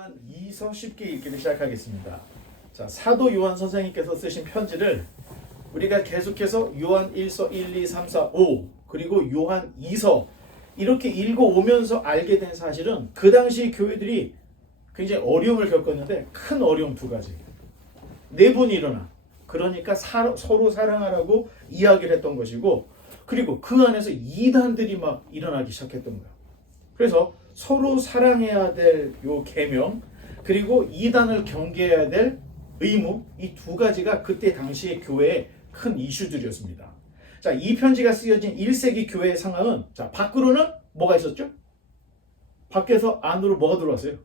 요한 2서 쉽게 읽기를 시작하겠습니다. 자, 사도 요한 선생님께서 쓰신 편지를 우리가 계속해서 요한 1서 1, 2, 3, 4, 5 그리고 요한 2서 이렇게 읽어오면서 알게 된 사실은 그 당시 교회들이 굉장히 어려움을 겪었는데 큰 어려움 두 가지. 내분이 일어나. 그러니까 서로 사랑하라고 이야기를 했던 것이고, 그리고 그 안에서 이단들이 막 일어나기 시작했던 거예요. 그래서 서로 사랑해야 될 요 계명, 그리고 이단을 경계해야 될 의무, 이 두 가지가 그때 당시의 교회의 큰 이슈들이었습니다. 자, 이 편지가 쓰여진 1세기 교회의 상황은, 자, 밖으로는 뭐가 있었죠? 밖에서 안으로 뭐가 들어왔어요?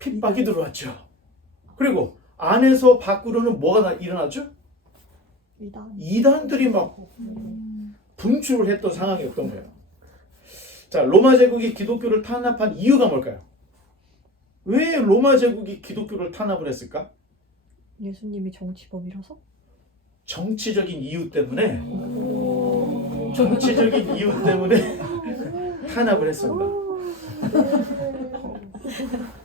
핍박이 들어왔죠. 그리고 안에서 밖으로는 뭐가 일어났죠? 이단들이 막 분출을 했던 상황이었던 거예요. 자, 로마 제국이 기독교를 탄압한 이유가 뭘까요? 왜 로마 제국이 기독교를 탄압을 했을까? 예수님이 정치범이라서? 정치적인 이유 때문에 정치적인 이유 때문에 탄압을 했습니다.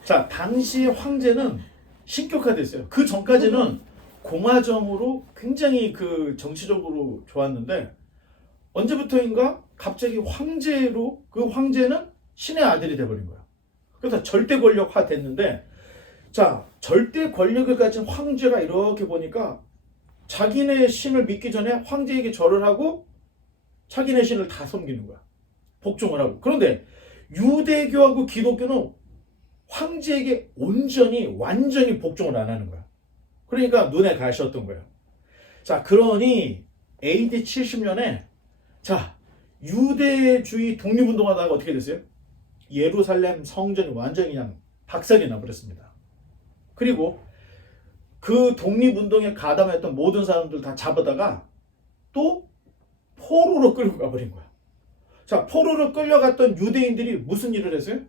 자, 당시 황제는 신격화됐어요. 그 전까지는 공화정으로 굉장히 그 정치적으로 좋았는데 언제부터인가 갑자기 황제로, 그 황제는 신의 아들이 돼버린 거야. 그래서 절대 권력화 됐는데, 자, 절대 권력을 가진 황제가 이렇게 보니까 자기네 신을 믿기 전에 황제에게 절을 하고 자기네 신을 다 섬기는 거야. 복종을 하고. 그런데 유대교하고 기독교는 황제에게 온전히 완전히 복종을 안 하는 거야. 그러니까 눈에 가셨던 거예요. 자, 그러니 AD 70년에 자, 유대주의 독립운동하다가 어떻게 됐어요? 예루살렘 성전이 완전히 그냥 박살이 나버렸습니다. 그리고 그 독립운동에 가담했던 모든 사람들 다 잡아다가 또 포로로 끌고 가버린 거야. 자, 포로로 끌려갔던 유대인들이 무슨 일을 했어요?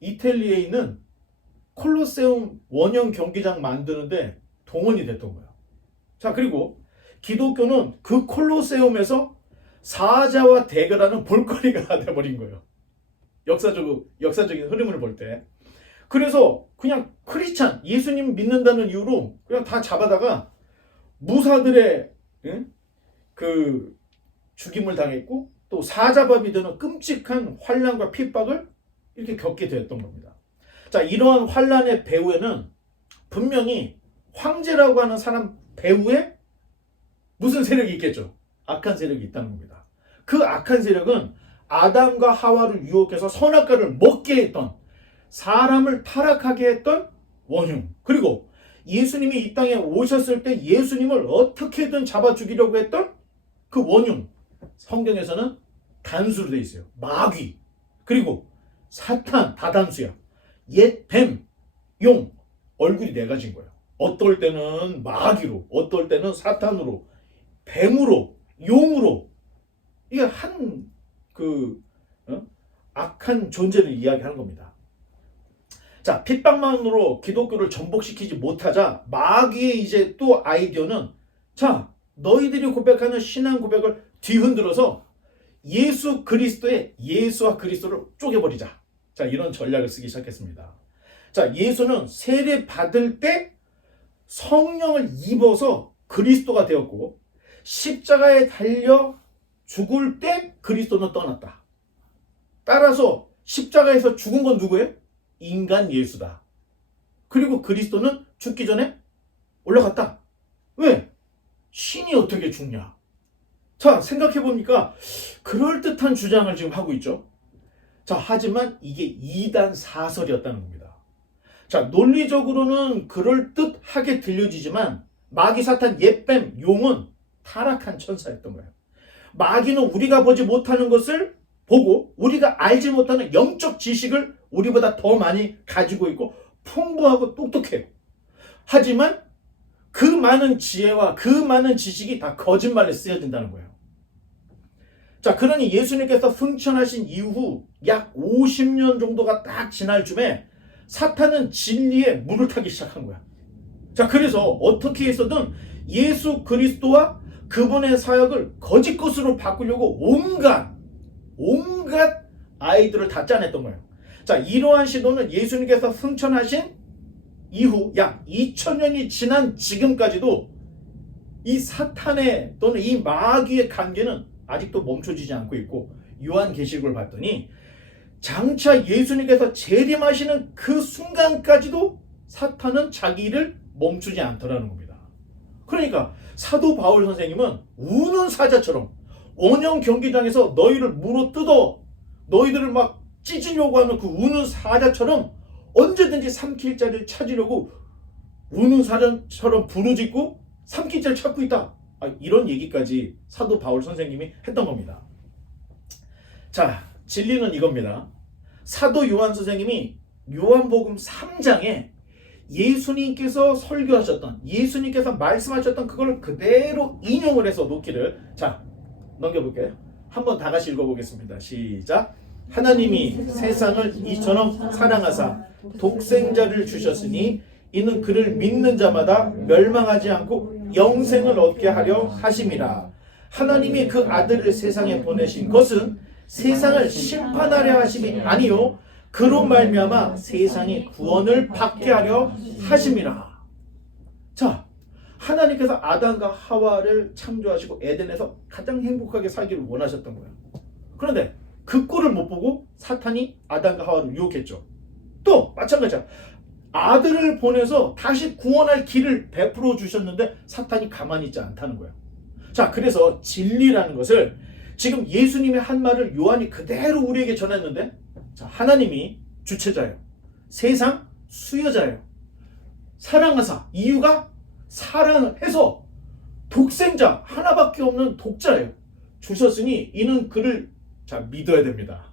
이탈리아에 있는 콜로세움 원형 경기장 만드는데 동원이 됐던 거야. 자, 그리고 기독교는 그 콜로세움에서 사자와 대결하는 볼거리가 돼버린 거예요. 역사적인 흐름을 볼 때. 그래서 그냥 크리스찬, 예수님 믿는다는 이유로 그냥 다 잡아다가 무사들의 그 죽임을 당했고 또 사자밥이 되는 끔찍한 환난과 핍박을 이렇게 겪게 되었던 겁니다. 자, 이러한 환난의 배후에는 분명히 황제라고 하는 사람 배후에 무슨 세력이 있겠죠? 악한 세력이 있다는 겁니다. 그 악한 세력은 아담과 하와를 유혹해서 선악과를 먹게 했던, 사람을 타락하게 했던 원흉, 그리고 예수님이 이 땅에 오셨을 때 예수님을 어떻게든 잡아 죽이려고 했던 그 원흉, 성경에서는 단수로 되어 있어요. 마귀, 그리고 사탄, 다단수야. 옛 뱀, 용, 얼굴이 네 가지인 거예요. 어떨 때는 마귀로, 어떨 때는 사탄으로, 뱀으로, 용으로, 이게 악한 존재를 이야기하는 겁니다. 자, 핍박만으로 기독교를 전복시키지 못하자 마귀의 이제 또 아이디어는, 자, 너희들이 고백하는 신앙 고백을 뒤흔들어서 예수 그리스도의 예수와 그리스도를 쪼개버리자. 자, 이런 전략을 쓰기 시작했습니다. 자, 예수는 세례 받을 때 성령을 입어서 그리스도가 되었고, 십자가에 달려 죽을 때 그리스도는 떠났다. 따라서 십자가에서 죽은 건 누구예요? 인간 예수다. 그리고 그리스도는 죽기 전에 올라갔다. 왜? 신이 어떻게 죽냐? 자, 생각해보니까 그럴듯한 주장을 지금 하고 있죠. 자, 하지만 이게 이단 사설이었다는 겁니다. 자, 논리적으로는 그럴듯하게 들려지지만 마귀, 사탄, 옛뱀, 용은 타락한 천사였던 거예요. 마귀는 우리가 보지 못하는 것을 보고 우리가 알지 못하는 영적 지식을 우리보다 더 많이 가지고 있고 풍부하고 똑똑해요. 하지만 그 많은 지혜와 그 많은 지식이 다 거짓말에 쓰여진다는 거예요. 자, 그러니 예수님께서 승천하신 이후 약 50년 정도가 딱 지날 쯤에 사탄은 진리에 물을 타기 시작한 거야. 자, 그래서 어떻게 해서든 예수 그리스도와 그분의 사역을 거짓 것으로 바꾸려고 온갖 아이들을 다 짜냈던 거예요. 자, 이러한 시도는 예수님께서 승천하신 이후 약 2000년이 지난 지금까지도 이 사탄의 또는 이 마귀의 관계는 아직도 멈춰지지 않고 있고, 요한계시록을 봤더니 장차 예수님께서 재림하시는 그 순간까지도 사탄은 자기 일을 멈추지 않더라는 겁니다. 그러니까 사도 바울 선생님은 우는 사자처럼 원형 경기장에서 너희를 물어뜯어 너희들을 막 찢으려고 하는 그 우는 사자처럼 언제든지 삼킬 자리를 찾으려고 우는 사자처럼 부르짖고 삼킬 자리를 찾고 있다. 이런 얘기까지 사도 바울 선생님이 했던 겁니다. 자, 진리는 이겁니다. 사도 요한 선생님이 요한복음 3장에 예수님께서 설교하셨던, 예수님께서 말씀하셨던 그걸 그대로 인용을 해서 놓기를, 자, 넘겨볼게요. 한번 다 같이 읽어보겠습니다. 시작. 하나님이 세상을 이처럼 사랑하사 독생자를 주셨으니 이는 그를 믿는 자마다 멸망하지 않고 영생을 얻게 하려 하심이라. 하나님이 그 아들을 세상에 보내신 것은 세상을 심판하려 하심이 아니요 그로 말미암아 세상이 구원을 받게 하려 하심이라. 자, 하나님께서 아담과 하와를 창조하시고 에덴에서 가장 행복하게 살기를 원하셨던 거예요. 그런데 그 꼴을 못 보고 사탄이 아담과 하와를 유혹했죠. 또 마찬가지야. 아들을 보내서 다시 구원할 길을 베풀어 주셨는데 사탄이 가만히 있지 않다는 거예요. 자, 그래서 진리라는 것을 지금 예수님의 한 말을 요한이 그대로 우리에게 전했는데, 자, 하나님이 주체자예요. 세상 수여자예요. 사랑하사, 이유가 사랑을 해서 독생자 하나밖에 없는 독자예요. 주셨으니 이는 그를 믿어야 됩니다.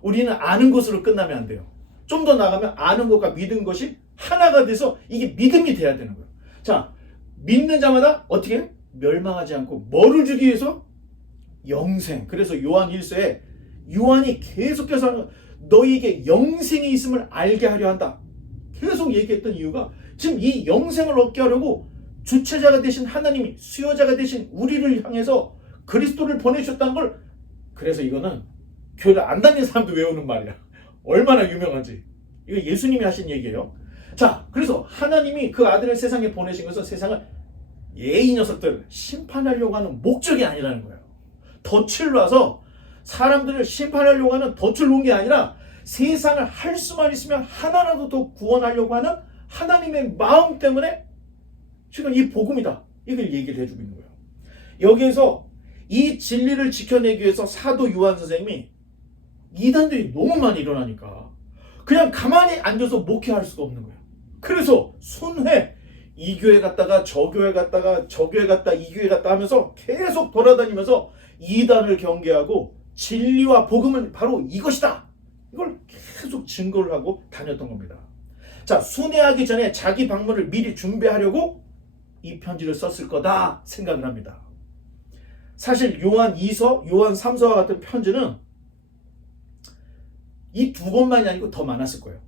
우리는 아는 것으로 끝나면 안 돼요. 좀 더 나가면 아는 것과 믿은 것이 하나가 돼서 이게 믿음이 돼야 되는 거예요. 자, 믿는 자마다 어떻게 해요? 멸망하지 않고 뭐를 주기 위해서? 영생. 그래서 요한 1서에 요한이 계속해서 너희에게 영생이 있음을 알게 하려 한다. 계속 얘기했던 이유가 지금 이 영생을 얻게 하려고 주체자가 되신 하나님이 수요자가 되신 우리를 향해서 그리스도를 보내주셨다는 걸, 그래서 이거는 교회를 안 다니는 사람도 외우는 말이야. 얼마나 유명하지. 이거 예수님이 하신 얘기예요. 자, 그래서 하나님이 그 아들을 세상에 보내신 것은 세상을 이 녀석들 심판하려고 하는 목적이 아니라는 거예요. 덫을 놔서 사람들을 심판하려고 하는 덫을 놓은 게 아니라 세상을 할 수만 있으면 하나라도 더 구원하려고 하는 하나님의 마음 때문에 지금 이 복음이다. 이걸 얘기를 해주고 있는 거예요. 여기에서 이 진리를 지켜내기 위해서 사도 요한 선생님이 이단들이 너무 많이 일어나니까 그냥 가만히 앉아서 목회할 수가 없는 거예요. 그래서 순회 이 교회 갔다가 저 교회 갔다가 저 교회 갔다 이 교회 갔다 하면서 계속 돌아다니면서 이단을 경계하고 진리와 복음은 바로 이것이다. 이걸 계속 증거를 하고 다녔던 겁니다. 자, 순회하기 전에 자기 방문을 미리 준비하려고 이 편지를 썼을 거다 생각을 합니다. 사실 요한 2서, 요한 3서와 같은 편지는 이 두 권만이 아니고 더 많았을 거예요.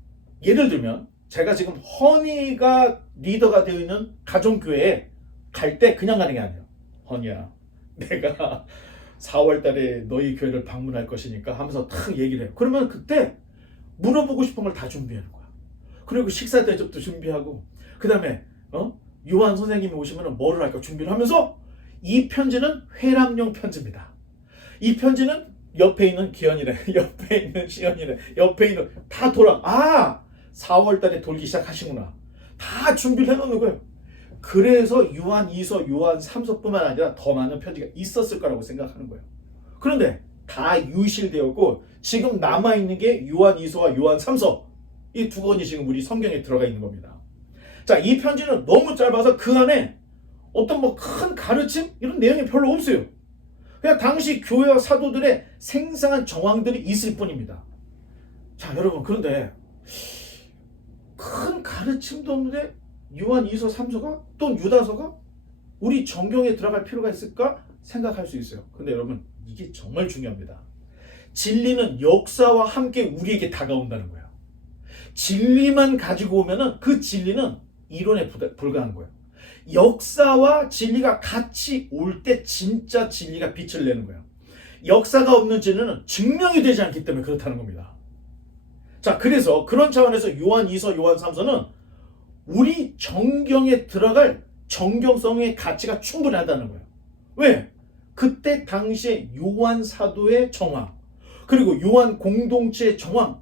예를 들면 제가 지금 허니가 리더가 되어 있는 가정교회에 갈 때 그냥 가는 게 아니에요. 허니야, 내가 4월 달에 너희 교회를 방문할 것이니까 하면서 탁 얘기를 해요. 그러면 그때 물어보고 싶은 걸 다 준비하는 거야. 그리고 식사 대접도 준비하고, 그 다음에 요한 선생님이 오시면 뭐를 할까 준비를 하면서, 이 편지는 회람용 편지입니다. 이 편지는 옆에 있는 기현이래, 옆에 있는 시현이래, 옆에 있는 다 4월 달에 돌기 시작하시구나. 다 준비를 해놓는 거예요. 그래서 요한 2서, 요한 3서뿐만 아니라 더 많은 편지가 있었을 거라고 생각하는 거예요. 그런데 다 유실되었고 지금 남아있는 게 요한 2서와 요한 3서, 이 두 권이 지금 우리 성경에 들어가 있는 겁니다. 자, 이 편지는 너무 짧아서 그 안에 어떤 큰 가르침 이런 내용이 별로 없어요. 그냥 당시 교회와 사도들의 생생한 정황들이 있을 뿐입니다. 자, 여러분, 그런데 큰 가르침도 없는데 요한 2서 3서가 또 유다서가 우리 정경에 들어갈 필요가 있을까 생각할 수 있어요. 근데 여러분, 이게 정말 중요합니다. 진리는 역사와 함께 우리에게 다가온다는 거예요. 진리만 가지고 오면은 그 진리는 이론에 불과한 거예요. 역사와 진리가 같이 올 때 진짜 진리가 빛을 내는 거예요. 역사가 없는 진리는 증명이 되지 않기 때문에 그렇다는 겁니다. 자, 그래서 그런 차원에서 요한 2서, 요한 3서는 우리 정경에 들어갈 정경성의 가치가 충분하다는 거예요. 왜? 그때 당시에 요한 사도의 정황, 그리고 요한 공동체의 정황,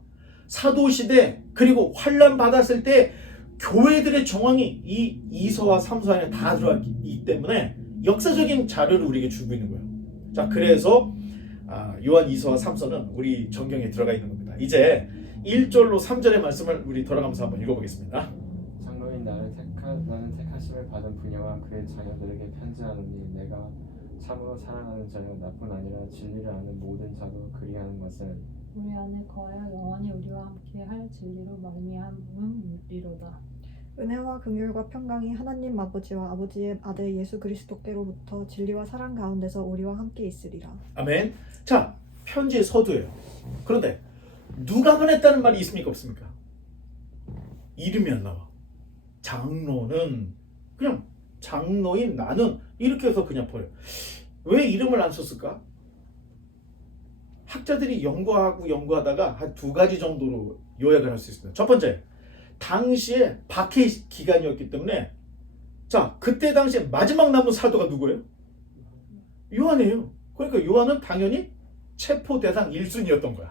사도시대, 그리고 환란 받았을 때 교회들의 정황이 이 2서와 3서 안에 다 들어있기 때문에 역사적인 자료를 우리에게 주고 있는 거예요. 자, 그래서 요한 2서와 3서는 우리 정경에 들어가 있는 겁니다. 이제 1절로 3절의 말씀을 우리 돌아가면서 한번 읽어보겠습니다. 장로인 나는 택하심을 받은 부녀와 그의 자녀들에게 편지하노니 내가 참으로 사랑하는 자여 나뿐 아니라 진리를 아는 모든 자도 그리하는 것은 우리 안에 거하여 영원히 우리와 함께할 진리로 말미암음이로다. 은혜와 긍휼과 평강이 하나님 아버지와 아버지의 아들 예수 그리스도께로부터 진리와 사랑 가운데서 우리와 함께 있으리라. 아멘. 자, 편지의 서두예요. 그런데 누가 보냈다는 말이 있습니까, 없습니까? 이름이 안 나와. 장로는 그냥 장로인 나는 이렇게 해서 그냥 버려. 왜 이름을 안 썼을까? 학자들이 연구하다가 한 두 가지 정도로 요약을 할 수 있습니다. 첫 번째, 당시에 박해 기간이었기 때문에, 자, 그때 당시에 마지막 남은 사도가 누구예요? 요한이에요. 그러니까 요한은 당연히 체포 대상 1순위였던 거야.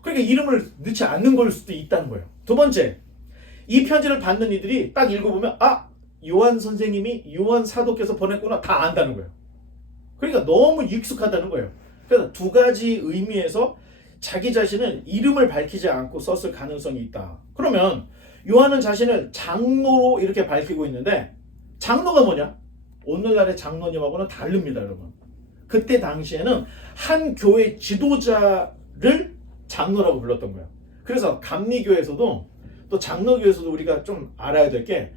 그러니까 이름을 넣지 않는 걸 수도 있다는 거예요. 두 번째, 이 편지를 받는 이들이 딱 읽어보면 요한 선생님이 요한 사도께서 보냈구나 다 안다는 거예요. 그러니까 너무 익숙하다는 거예요. 그래서 두 가지 의미에서 자기 자신은 이름을 밝히지 않고 썼을 가능성이 있다. 그러면 요한은 자신을 장로로 이렇게 밝히고 있는데, 장로가 뭐냐? 오늘날의 장로님하고는 다릅니다, 여러분. 그때 당시에는 한 교회 지도자를 장로라고 불렀던 거예요. 그래서 감리교에서도 또 장로교에서도 우리가 좀 알아야 될 게,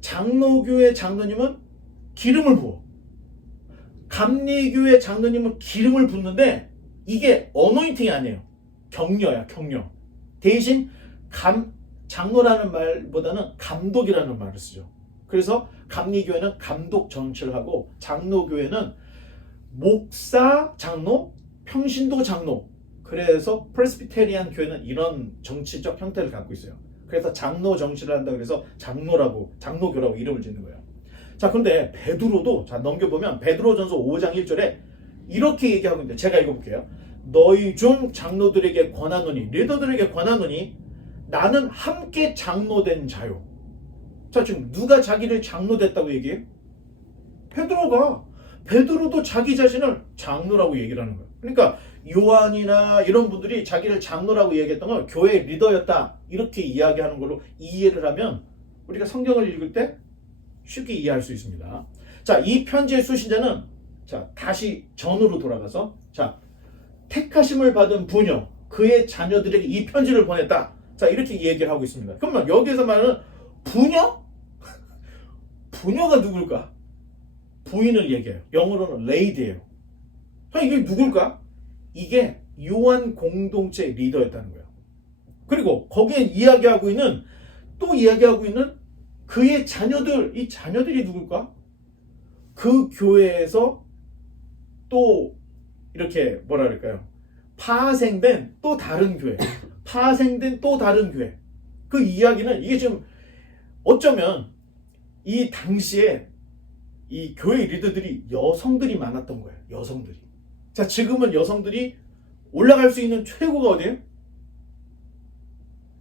장로교의 장로님은 기름을 부어, 감리교의 장로님은 기름을 붓는데 이게 어노인팅이 아니에요. 격려야, 격려. 대신 장로라는 말보다는 감독이라는 말을 쓰죠. 그래서 감리교회는 감독 정치를 하고, 장로교회는 목사 장로, 평신도 장로. 그래서 프레스비테리안 교회는 이런 정치적 형태를 갖고 있어요. 그래서 장로 정치를 한다 그래서 장로교라고 이름을 짓는 거예요. 자, 그런데 베드로도, 자, 넘겨보면 베드로전서 5장 1절에 이렇게 얘기하고 있는데, 제가 읽어볼게요. 너희 중 장로들에게 권하노니, 리더들에게 권하노니 나는 함께 장로된 자요. 자, 지금 누가 자기를 장로됐다고 얘기해요? 베드로도 자기 자신을 장로라고 얘기를 하는 거예요. 그러니까 요한이나 이런 분들이 자기를 장로라고 얘기했던 건 교회의 리더였다, 이렇게 이야기하는 걸로 이해를 하면 우리가 성경을 읽을 때 쉽게 이해할 수 있습니다. 자, 이 편지의 수신자는, 자, 다시 전으로 돌아가서, 자, 택하심을 받은 부녀, 그의 자녀들에게 이 편지를 보냈다. 자, 이렇게 얘기를 하고 있습니다. 그러면 여기에서 말하는 부녀? 부녀가 누굴까? 부인을 얘기해요. 영어로는 레이디예요. 이게 누굴까? 이게 요한 공동체 리더였다는 거예요. 그리고 거기에 이야기하고 있는 그의 자녀들, 이 자녀들이 누굴까? 그 교회에서 또 이렇게 뭐라 그럴까요? 파생된 또 다른 교회. 그 이야기는, 이게 지금 어쩌면 이 당시에 이 교회 리더들이 여성들이 많았던 거예요. 여성들이. 자, 지금은 여성들이 올라갈 수 있는 최고가 어디예요?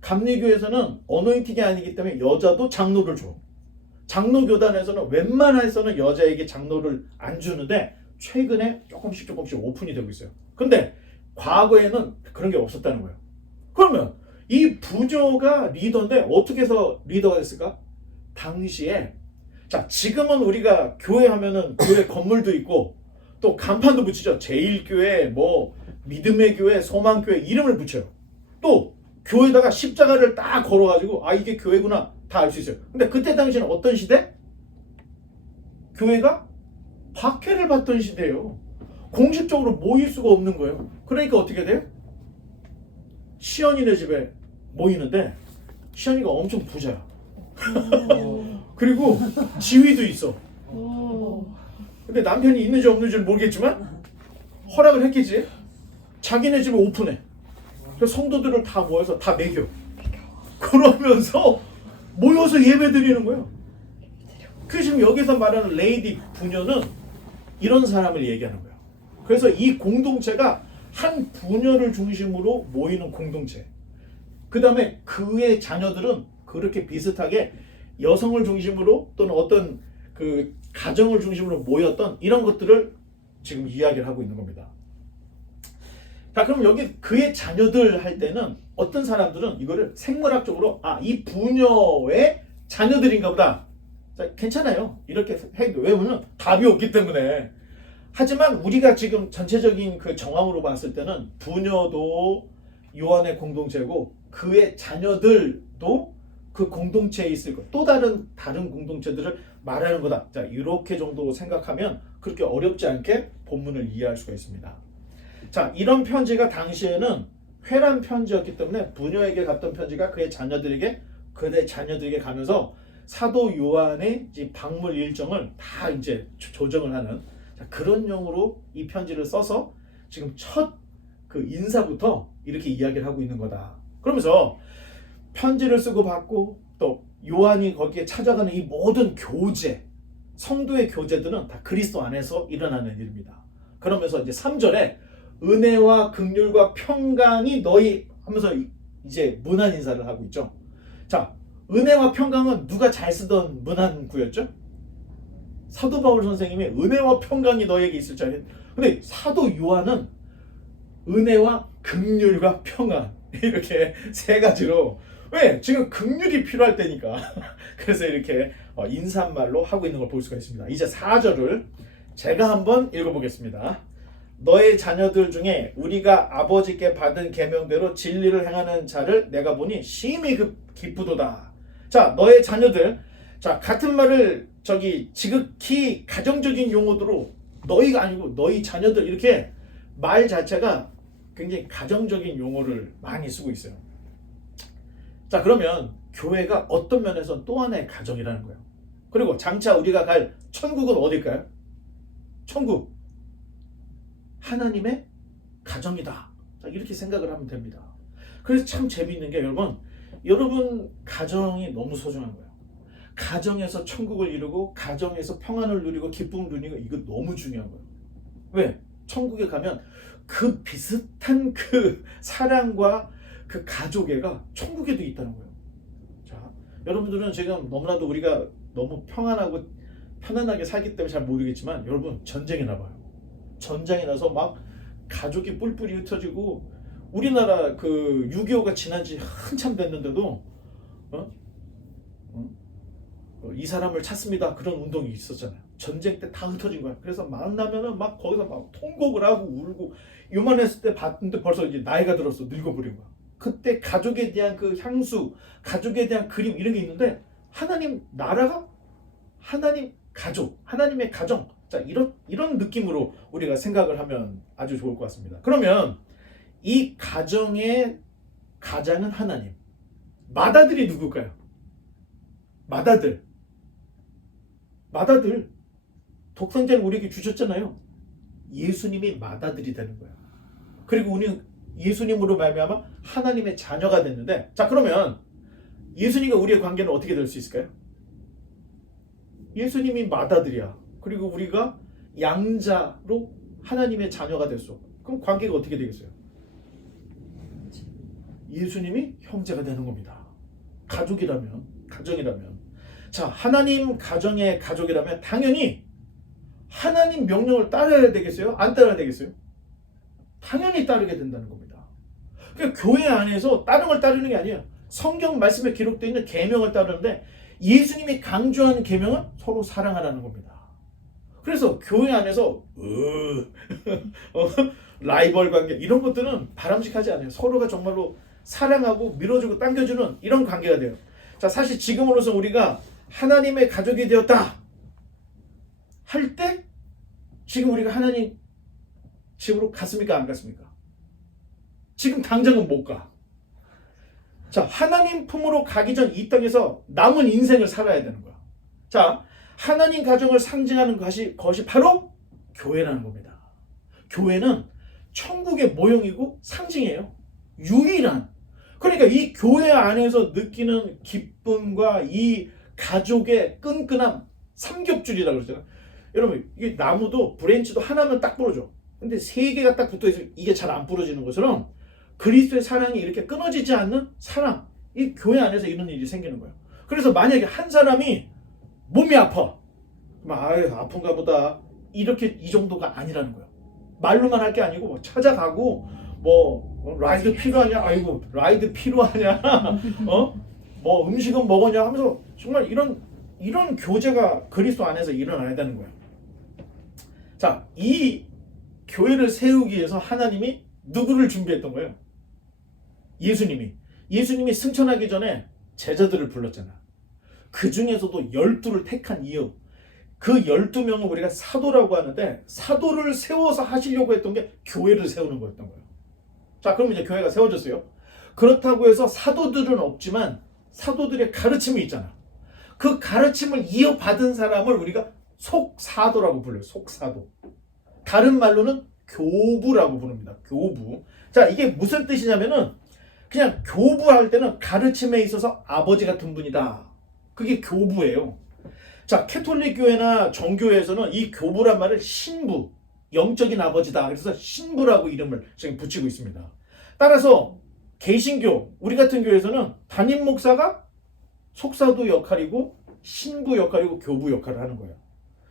감리교에서는 어노인팅이 아니기 때문에 여자도 장로를 줘. 장로교단에서는 웬만해서는 여자에게 장로를 안 주는데 최근에 조금씩 오픈이 되고 있어요. 근데 과거에는 그런 게 없었다는 거예요. 그러면 이 부녀가 리더인데 어떻게 해서 리더가 됐을까? 당시에, 자, 지금은 우리가 교회 하면은 교회 건물도 있고 또 간판도 붙이죠. 제일교회, 뭐 믿음의 교회, 소망교회 이름을 붙여요. 또 교회에다가 십자가를 딱 걸어가지고 이게 교회구나 다 알 수 있어요. 근데 그때 당시에는 어떤 시대? 교회가 박해를 받던 시대예요. 공식적으로 모일 수가 없는 거예요. 그러니까 어떻게 돼요? 시연이네 집에 모이는데 시연이가 엄청 부자야. 그리고 지위도 있어. 근데 남편이 있는지 없는지는 모르겠지만 허락을 했겠지. 자기네 집에 오픈해. 그래서 성도들을 다 모여서 다 먹여. 그러면서 모여서 예배 드리는 거예요. 그 지금 여기서 말하는 레이디 부녀는 이런 사람을 얘기하는 거예요. 그래서 이 공동체가 한 부녀를 중심으로 모이는 공동체. 그 다음에 그의 자녀들은 그렇게 비슷하게 여성을 중심으로 또는 어떤 그 가정을 중심으로 모였던 이런 것들을 지금 이야기를 하고 있는 겁니다. 자, 그럼 여기 그의 자녀들 할 때는 어떤 사람들은 이거를 생물학적으로 이 부녀의 자녀들인가 보다. 자, 괜찮아요. 이렇게 해도. 왜냐면 답이 없기 때문에. 하지만 우리가 지금 전체적인 그 정황으로 봤을 때는 부녀도 요한의 공동체고 그의 자녀들도 그 공동체에 있을 것, 또 다른 공동체들을 말하는 거다. 자, 이렇게 정도 생각하면 그렇게 어렵지 않게 본문을 이해할 수가 있습니다. 자, 이런 편지가 당시에는 회란 편지였기 때문에 부녀에게 갔던 편지가 그의 자녀들에게 가면서 사도 요한의 이제 방문 일정을 다 이제 조정을 하는 그런 용으로 이 편지를 써서 지금 첫 그 인사부터 이렇게 이야기를 하고 있는 거다. 그러면서 편지를 쓰고 받고 또 요한이 거기에 찾아가는 이 모든 교제, 성도의 교제들은 다 그리스도 안에서 일어나는 일입니다. 그러면서 이제 3절에 은혜와 긍휼과 평강이 너희 하면서 이제 문안 인사를 하고 있죠. 자, 은혜와 평강은 누가 잘 쓰던 문안구였죠? 사도 바울 선생님이 은혜와 평강이 너에게 있을 줄 알겠. 근데 사도 요한은 은혜와 긍휼과 평안 이렇게 세 가지로 왜? 지금 긍휼이 필요할 때니까. 그래서 이렇게 인사말로 하고 있는 걸 볼 수가 있습니다. 이제 4절을 제가 한번 읽어보겠습니다. 너의 자녀들 중에 우리가 아버지께 받은 계명대로 진리를 행하는 자를 내가 보니 심히 기쁘도다. 자, 너의 자녀들. 자, 같은 말을 지극히 가정적인 용어로 너희가 아니고 너희 자녀들 이렇게 말 자체가 굉장히 가정적인 용어를 많이 쓰고 있어요. 자, 그러면 교회가 어떤 면에서 또 하나의 가정이라는 거예요. 그리고 장차 우리가 갈 천국은 어딜까요? 천국. 하나님의 가정이다. 자, 이렇게 생각을 하면 됩니다. 그래서 참 재미있는 게 여러분 가정이 너무 소중한 거예요. 가정에서 천국을 이루고 가정에서 평안을 누리고 기쁨을 누리고 이거 너무 중요한 거예요. 왜? 천국에 가면 그 비슷한 그 사랑과 그 가족애가 천국에도 있다는 거예요. 자, 여러분들은 지금 너무나도 우리가 너무 평안하고 편안하게 살기 때문에 잘 모르겠지만 여러분 전쟁이 나봐요. 전쟁이 나서 막 가족이 뿔뿔이 흩어지고 우리나라 그 6.25가 지난 지 한참 됐는데도 이 사람을 찾습니다. 그런 운동이 있었잖아요. 전쟁 때 다 흩어진 거야. 그래서 만나면은 막 거기서 막 통곡을 하고 울고 요만했을 때 봤는데 벌써 이제 나이가 들어서 늙어버린 거야. 그때 가족에 대한 그 향수, 가족에 대한 그림 이런 게 있는데 하나님 나라가 하나님 가족, 하나님의 가정. 자, 이런 느낌으로 우리가 생각을 하면 아주 좋을 것 같습니다. 그러면 이 가정의 가장은 하나님. 맏아들이 누굴까요? 맏아들. 독생자를 우리에게 주셨잖아요. 예수님이 맏아들이 되는 거예요. 그리고 우리는 예수님으로 말미암아 하나님의 자녀가 됐는데, 자, 그러면 예수님과 우리의 관계는 어떻게 될 수 있을까요? 예수님이 맏아들이야. 그리고 우리가 양자로 하나님의 자녀가 됐어. 그럼 관계가 어떻게 되겠어요? 예수님이 형제가 되는 겁니다. 가정이라면. 자, 하나님 가정의 가족이라면 당연히 하나님 명령을 따라야 되겠어요? 안 따라야 되겠어요? 당연히 따르게 된다는 겁니다. 그러니까 교회 안에서 다른 걸 따르는 게 아니에요. 성경 말씀에 기록되어 있는 계명을 따르는데 예수님이 강조하는 계명은 서로 사랑하라는 겁니다. 그래서 교회 안에서 라이벌 관계 이런 것들은 바람직하지 않아요. 서로가 정말로 사랑하고 밀어주고 당겨주는 이런 관계가 돼요. 자, 사실 지금으로서 우리가 하나님의 가족이 되었다 할 때 지금 우리가 하나님 집으로 갔습니까? 안 갔습니까? 지금 당장은 못 가. 자, 하나님 품으로 가기 전 이 땅에서 남은 인생을 살아야 되는 거야. 자, 하나님 가정을 상징하는 것이 바로 교회라는 겁니다. 교회는 천국의 모형이고 상징이에요. 유일한. 그러니까 이 교회 안에서 느끼는 기쁨과 이 가족의 끈끈함, 삼겹줄이라고 그러잖아요. 여러분, 이게 나무도 브랜치도 하나면 딱 부러져. 근데 세 개가 딱 붙어 있으면 이게 잘 안 부러지는 것처럼 그리스도의 사랑이 이렇게 끊어지지 않는 사랑, 이 교회 안에서 이런 일이 생기는 거예요. 그래서 만약에 한 사람이 몸이 아파, 그럼 아유 아픈가 보다, 이렇게 이 정도가 아니라는 거예요. 말로만 할 게 아니고 뭐 찾아가고 뭐 라이드 필요하냐, 아이고 라이드 필요하냐, 뭐 음식은 먹었냐 하면서 정말 이런 교제가 그리스도 안에서 일어나야 되는 거예요. 자, 이 교회를 세우기 위해서 하나님이 누구를 준비했던 거예요? 예수님이 승천하기 전에 제자들을 불렀잖아. 그 중에서도 12를 택한 이유, 그 12명은 우리가 사도라고 하는데, 사도를 세워서 하시려고 했던 게 교회를 세우는 거였던 거예요. 자, 그럼 이제 교회가 세워졌어요. 그렇다고 해서 사도들은 없지만 사도들의 가르침이 있잖아. 그 가르침을 이어받은 사람을 우리가 속사도라고 불러요. 속사도. 다른 말로는 교부라고 부릅니다. 교부. 자, 이게 무슨 뜻이냐면은 그냥 교부할 때는 가르침에 있어서 아버지 같은 분이다. 그게 교부예요. 자, 캐톨릭 교회나 정교회에서는 이 교부란 말을 신부, 영적인 아버지다. 그래서 신부라고 이름을 지금 붙이고 있습니다. 따라서 개신교, 우리 같은 교회에서는 담임 목사가 속사도 역할이고 신부 역할이고 교부 역할을 하는 거예요.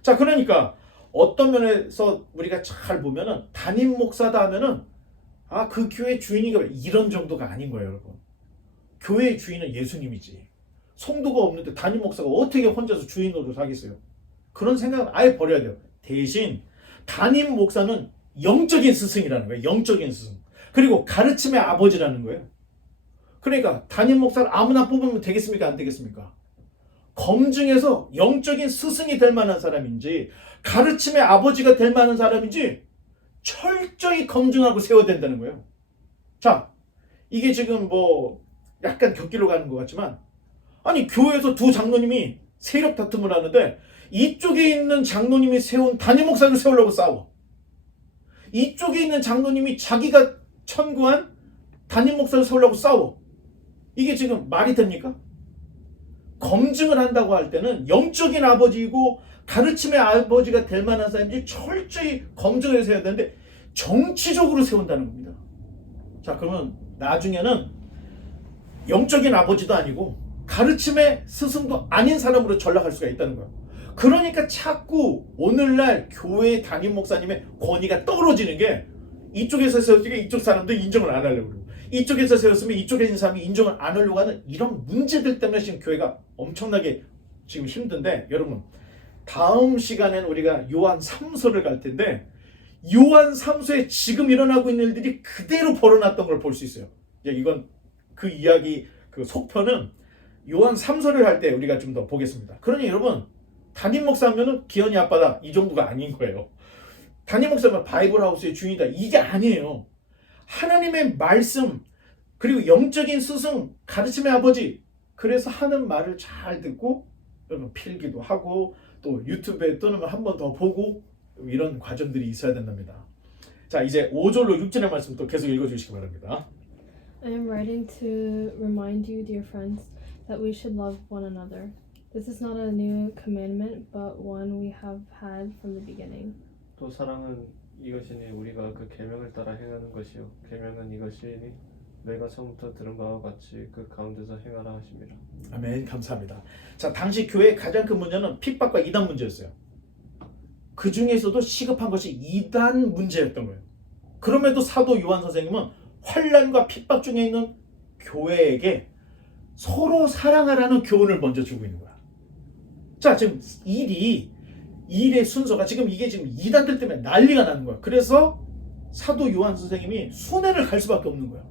자, 그러니까 어떤 면에서 우리가 잘 보면은 담임 목사다 하면은 그 교회 주인이가 이런 정도가 아닌 거예요, 여러분. 교회의 주인은 예수님이지. 성도가 없는데 담임 목사가 어떻게 혼자서 주인으로 사겠어요? 그런 생각은 아예 버려야 돼요. 대신 담임 목사는 영적인 스승이라는 거예요. 영적인 스승. 그리고 가르침의 아버지라는 거예요. 그러니까 담임 목사를 아무나 뽑으면 되겠습니까? 안 되겠습니까? 검증해서 영적인 스승이 될 만한 사람인지 가르침의 아버지가 될 만한 사람인지 철저히 검증하고 세워야 된다는 거예요. 자, 이게 지금 뭐 약간 격기로 가는 것 같지만, 아니 교회에서 두 장로님이 세력 다툼을 하는데 이쪽에 있는 장로님이 세운 담임 목사를 세우려고 싸워. 이쪽에 있는 장로님이 자기가 천구한 담임 목사를 세우려고 싸워. 이게 지금 말이 됩니까? 검증을 한다고 할 때는 영적인 아버지이고 가르침의 아버지가 될 만한 사람인지 철저히 검증을 해서 해야 되는데 정치적으로 세운다는 겁니다. 자, 그러면 나중에는 영적인 아버지도 아니고 가르침의 스승도 아닌 사람으로 전락할 수가 있다는 거예요. 그러니까 자꾸 오늘날 교회 담임 목사님의 권위가 떨어지는 게, 이쪽에서 세웠으니까 이쪽 사람도 인정을 안 하려고 그러고, 이쪽에서 세웠으면 이쪽에 있는 사람이 인정을 안 하려고 하는 이런 문제들 때문에 지금 교회가 엄청나게 지금 힘든데, 여러분 다음 시간에는 우리가 요한 3서를 갈 텐데 요한 3서에 지금 일어나고 있는 일들이 그대로 벌어났던 걸 볼 수 있어요. 이건 그 이야기 그 속편은 요한 3서를 할 때 우리가 좀 더 보겠습니다. 그러니 여러분, 담임 목사면은 기현이 아빠다 이 정도가 아닌 거예요. 담임 목사면 바이블 하우스의 주인이다 이게 아니에요. 하나님의 말씀, 그리고 영적인 스승, 가르침의 아버지, 그래서 하는 말을 잘 듣고 여러분 필기도 하고 또 유튜브에 뜨는 걸 한 번 더 보고 이런 과정들이 있어야 된답니다. 자, 이제 5절로 6절의 말씀 또 계속 읽어주시기 바랍니다. I am writing to remind you, dear friends, that we should love one another. This is not a new commandment, but one we have had from the beginning. 또 사랑은 이것이니 우리가 그 계명을 따라 행하는 것이요 계명은 이것이니 내가 처음부터 들은 바와 같이 그 가운데서 행하라 하심이라. 아멘. 감사합니다. 자, 당시 교회의 가장 큰 문제는 핍박과 이단 문제였어요. 그 중에서도 시급한 것이 이단 문제였던 거예요. 그럼에도 사도 요한 선생님은 환난과 핍박 중에 있는 교회에게 서로 사랑하라는 교훈을 먼저 주고 있는 거야. 자, 지금 일의 순서가 지금 이게 지금 이단들 때문에 난리가 나는 거야. 그래서 사도 요한 선생님이 순회를 갈 수밖에 없는 거야.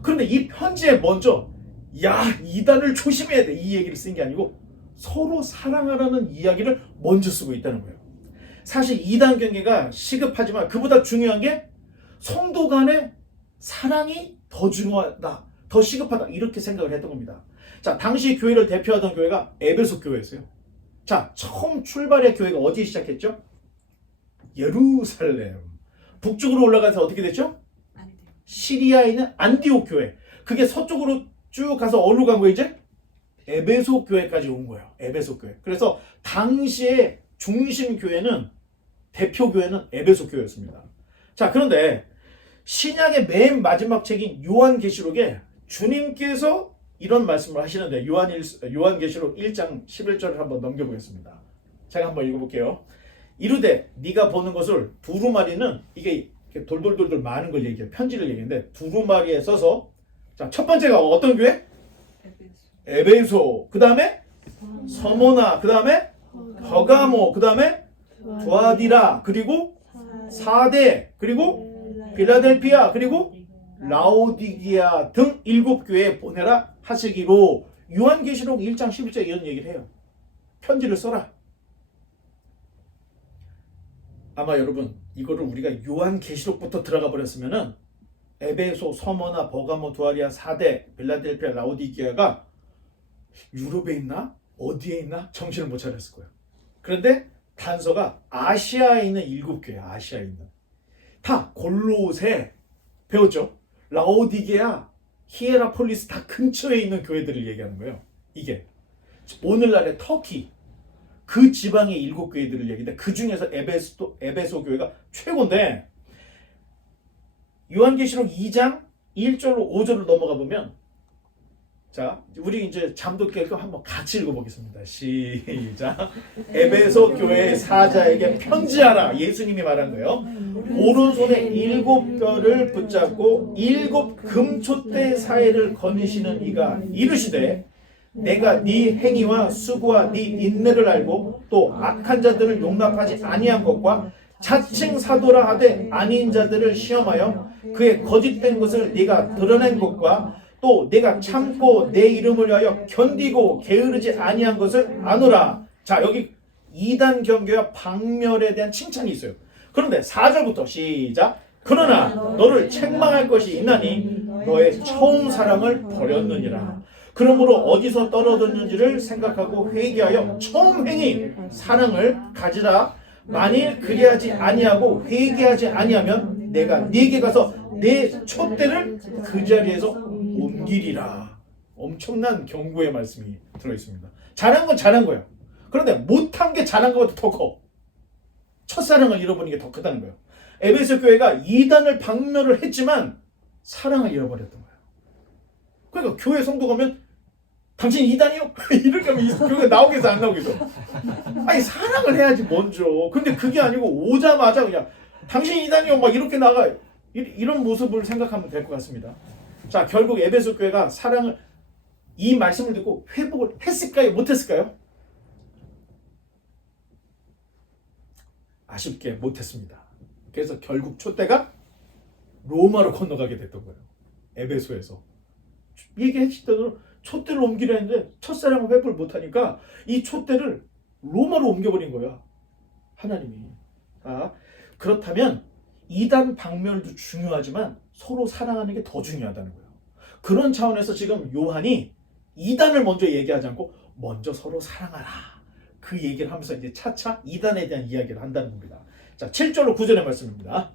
그런데 이 편지에 먼저 이단을 조심해야 돼 이 얘기를 쓴 게 아니고 서로 사랑하라는 이야기를 먼저 쓰고 있다는 거예요. 사실 이단 경계가 시급하지만 그보다 중요한 게 성도 간의 사랑이 더 중요하다, 더 시급하다 이렇게 생각을 했던 겁니다. 자, 당시 교회를 대표하던 교회가 에베소 교회였어요. 자, 처음 출발의 교회가 어디에 시작했죠? 예루살렘. 북쪽으로 올라가서 어떻게 됐죠? 시리아에 있는 안디옥 교회. 그게 서쪽으로 쭉 가서 어디로 간 거예요 이제? 에베소 교회까지 온 거예요. 에베소 교회. 그래서 당시에 중심 교회는 대표 교회는 에베소 교회였습니다. 자, 그런데 신약의 맨 마지막 책인 요한계시록에 주님께서 이런 말씀을 하시는데 요한계시록 1장 11절을 한번 넘겨보겠습니다. 제가 한번 읽어볼게요. 이르되 네가 보는 것을 두루마리는 이게 돌돌돌돌 많은 걸 얘기해요. 편지를 얘기하는데 두루마리에 써서 자, 첫 번째가 어떤 교회? 에베소. 그 다음에 서모나. 그 다음에 버가모. 그 다음에 두아디라. 그리고 사대. 그리고 필라델피아. 그리고 라오디기아 등 7교회에 보내라 하시기로 요한계시록 1장 11절 이런 얘기를 해요. 편지를 써라. 아마 여러분 이거를 우리가 요한계시록부터 들어가 버렸으면은 에베소, 서머나, 버가모, 두아리아, 사대, 빌라델피아, 라오디기아가 유럽에 있나? 어디에 있나? 정신을 못 차렸을 거예요. 그런데 단서가 아시아에 있는 7교회, 아시아에 있는 다 골로새 배웠죠? 라오디게아, 히에라폴리스 다 근처에 있는 교회들을 얘기하는 거예요. 이게 오늘날의 터키 그 지방의 7교회들을 얘기하는데 그 중에서 에베소 교회가 최고인데 요한계시록 2장 1절로 5절을 넘어가 보면 자, 우리 이제 잠도 깰 거 한번 같이 읽어보겠습니다. 시작. 에베소 교회의 사자에게 편지하라. 예수님이 말한 거예요. 오른손에 7뼈를 붙잡고 7 금촛대 사이를 거니시는 이가 이르시되 내가 네 행위와 수고와 네 인내를 알고 또 악한 자들을 용납하지 아니한 것과 자칭 사도라 하되 아닌 자들을 시험하여 그의 거짓된 것을 네가 드러낸 것과 또 내가 참고 내 이름을 위하여 견디고 게으르지 아니한 것을 아노라. 자, 여기 이단 경계와 방멸에 대한 칭찬이 있어요. 그런데 4절부터 시작. 그러나 너를 책망할 것이 있나니 너의 처음 사랑을 버렸느니라. 그러므로 어디서 떨어졌는지를 생각하고 회개하여 처음 행위 사랑을 가지라. 만일 그리하지 아니하고 회개하지 아니하면 내가 네게 가서 내 촛대를 그 자리에서 옮기리라. 엄청난 경고의 말씀이 들어있습니다. 잘한 건 잘한 거예요. 그런데 못한 게 잘한 것보다 더 커. 첫사랑을 잃어버린 게 더 크다는 거예요. 에베소 교회가 이단을 박멸을 했지만 사랑을 잃어버렸던 거예요. 그러니까 교회 성도가 오면 당신 이단이요? 이렇게 하면 이 교회가 나오겠어 안 나오겠어? 아니 사랑을 해야지 먼저. 근데 그게 아니고 오자마자 그냥 당신 이단이요? 막 이렇게 나가. 이런 모습을 생각하면 될 것 같습니다. 자, 결국 에베소 교회가 사랑을 이 말씀을 듣고 회복을 했을까요? 못했을까요? 아쉽게 못했습니다. 그래서 결국 촛대가 로마로 건너가게 됐던 거예요. 에베소에서 얘기했을 때도 촛대를 옮기려 했는데 첫사랑을 회복을 못하니까 이 촛대를 로마로 옮겨버린 거야. 하나님이. 아, 그렇다면 이단 박멸도 중요하지만 서로 사랑하는 게 더 중요하다는 거예요. 그런 차원에서 지금 요한이 이단을 먼저 얘기하지 않고 먼저 서로 사랑하라. 그 얘기를 하면서 이제 차차 이단에 대한 이야기를 한다는 겁니다. 자, 7절로 9절의 말씀입니다.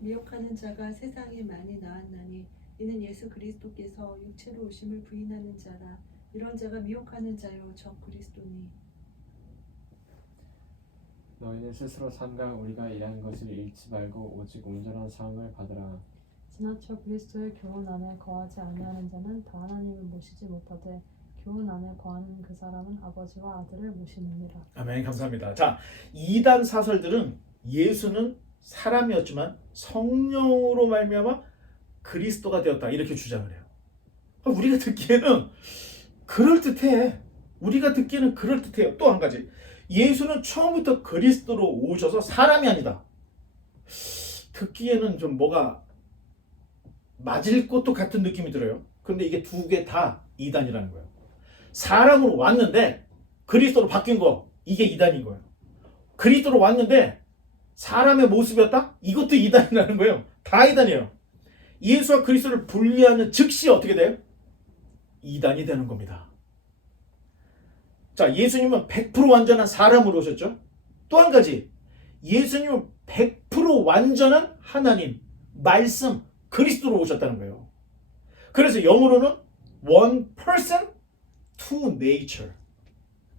미혹하는 자가 세상에 많이 나왔나니 이는 예수 그리스도께서 육체로 오심을 부인하는 자라. 이런 자가 미혹하는 자요 적 그리스도니. 너희는 스스로 삼가 우리가 일한 것을 잃지 말고 오직 온전한 사함을 받으라. 지나쳐 그리스도의 교훈 안에 거하지 아니하는 자는 다 하나님을 모시지 못하되 교훈 안에 거하는 그 사람은 아버지와 아들을 모시느니라. 아멘. 감사합니다. 자, 이단 사설들은 예수는 사람이었지만 성령으로 말미암아 그리스도가 되었다 이렇게 주장을 해요. 우리가 듣기에는 그럴듯해. 우리가 듣기에는 그럴듯해요. 또 한 가지. 예수는 처음부터 그리스도로 오셔서 사람이 아니다. 듣기에는 좀 뭐가 맞을 것도 같은 느낌이 들어요. 그런데 이게 두 개 다 이단이라는 거예요. 사람으로 왔는데 그리스도로 바뀐 거, 이게 이단인 거예요. 그리스도로 왔는데 사람의 모습이었다? 이것도 이단이라는 거예요. 다 이단이에요. 예수와 그리스도를 분리하는 즉시 어떻게 돼요? 이단이 되는 겁니다. 자, 예수님은 100% 완전한 사람으로 오셨죠. 또 한 가지, 예수님은 100% 완전한 하나님, 말씀, 그리스도로 오셨다는 거예요. 그래서 영어로는 one person, two nature.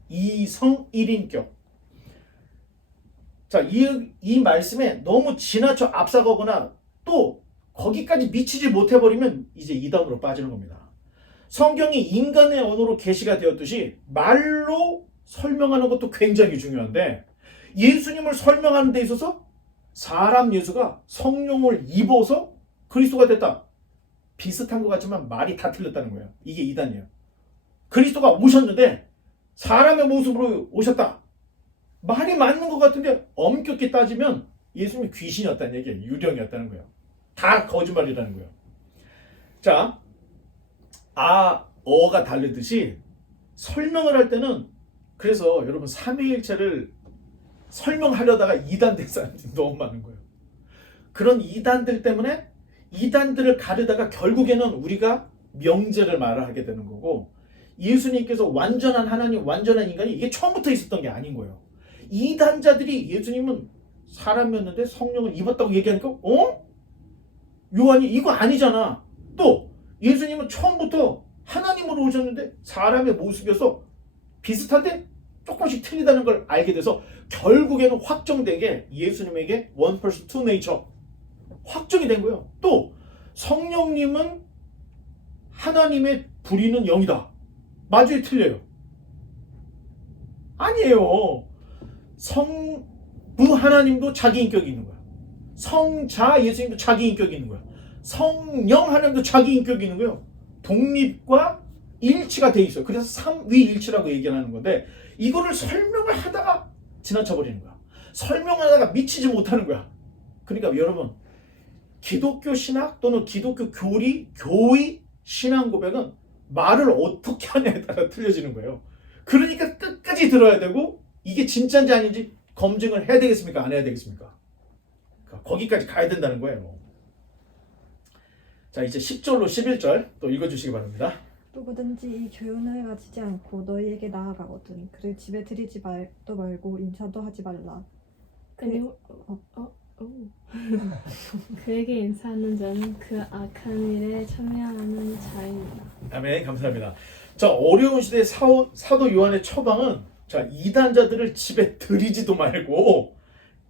이성 1인격. 자, 이 말씀에 너무 지나쳐 앞서가거나 또 거기까지 미치지 못해버리면 이제 이단으로 빠지는 겁니다. 성경이 인간의 언어로 계시가 되었듯이 말로 설명하는 것도 굉장히 중요한데 예수님을 설명하는 데 있어서 사람 예수가 성령을 입어서 그리스도가 됐다. 비슷한 것 같지만 말이 다 틀렸다는 거예요. 이게 이단이에요. 그리스도가 오셨는데 사람의 모습으로 오셨다. 말이 맞는 것 같은데 엄격히 따지면 예수님이 귀신이었다는 얘기예요. 유령이었다는 거예요. 다 거짓말이라는 거예요. 자, 어가 다르듯이 설명을 할 때는 그래서 여러분 삼위일체를 설명하려다가 이단된 사람들이 너무 많은 거예요. 그런 이단들 때문에 이단들을 가르다가 결국에는 우리가 명제를 말하게 되는 거고 예수님께서 완전한 하나님, 완전한 인간이 이게 처음부터 있었던 게 아닌 거예요. 이단자들이 예수님은 사람이었는데 성령을 입었다고 얘기하니까 요한이 이거 아니잖아. 또 예수님은 처음부터 하나님으로 오셨는데 사람의 모습이어서 비슷한데 조금씩 틀리다는 걸 알게 돼서 결국에는 확정된 게 예수님에게 one person, two nature 확정이 된 거예요. 또 성령님은 하나님의 부리는 영이다. 맞아요, 틀려요? 아니에요. 성부 하나님도 자기 인격이 있는 거야. 성자 예수님도 자기 인격이 있는 거야. 성령 하나님도 자기 인격이 있는 거예요. 독립과 일치가 돼 있어요. 그래서 삼위일치라고 얘기하는 건데 이거를 설명을 하다가 지나쳐 버리는 거야. 설명하다가 미치지 못하는 거야. 그러니까 여러분 기독교 신학 또는 기독교 교의 신앙 고백은 말을 어떻게 하냐에 따라 틀려지는 거예요. 그러니까 끝까지 들어야 되고 이게 진짜인지 아닌지 검증을 해야 되겠습니까? 안 해야 되겠습니까? 그러니까 거기까지 가야 된다는 거예요. 자, 이제 10절로 11절 또 읽어주시기 바랍니다. 누구든지 이 교훈을 가지지 않고 너희에게 나아가거든 그를 집에 들이지 말도 말고 인사도 하지 말라. 그에게 인사하는 자는 그 악한 일에 참여하는 자입니다. 아멘. 감사합니다. 자, 어려운 시대의 사도 요한의 처방은 자, 이단자들을 집에 들이지도 말고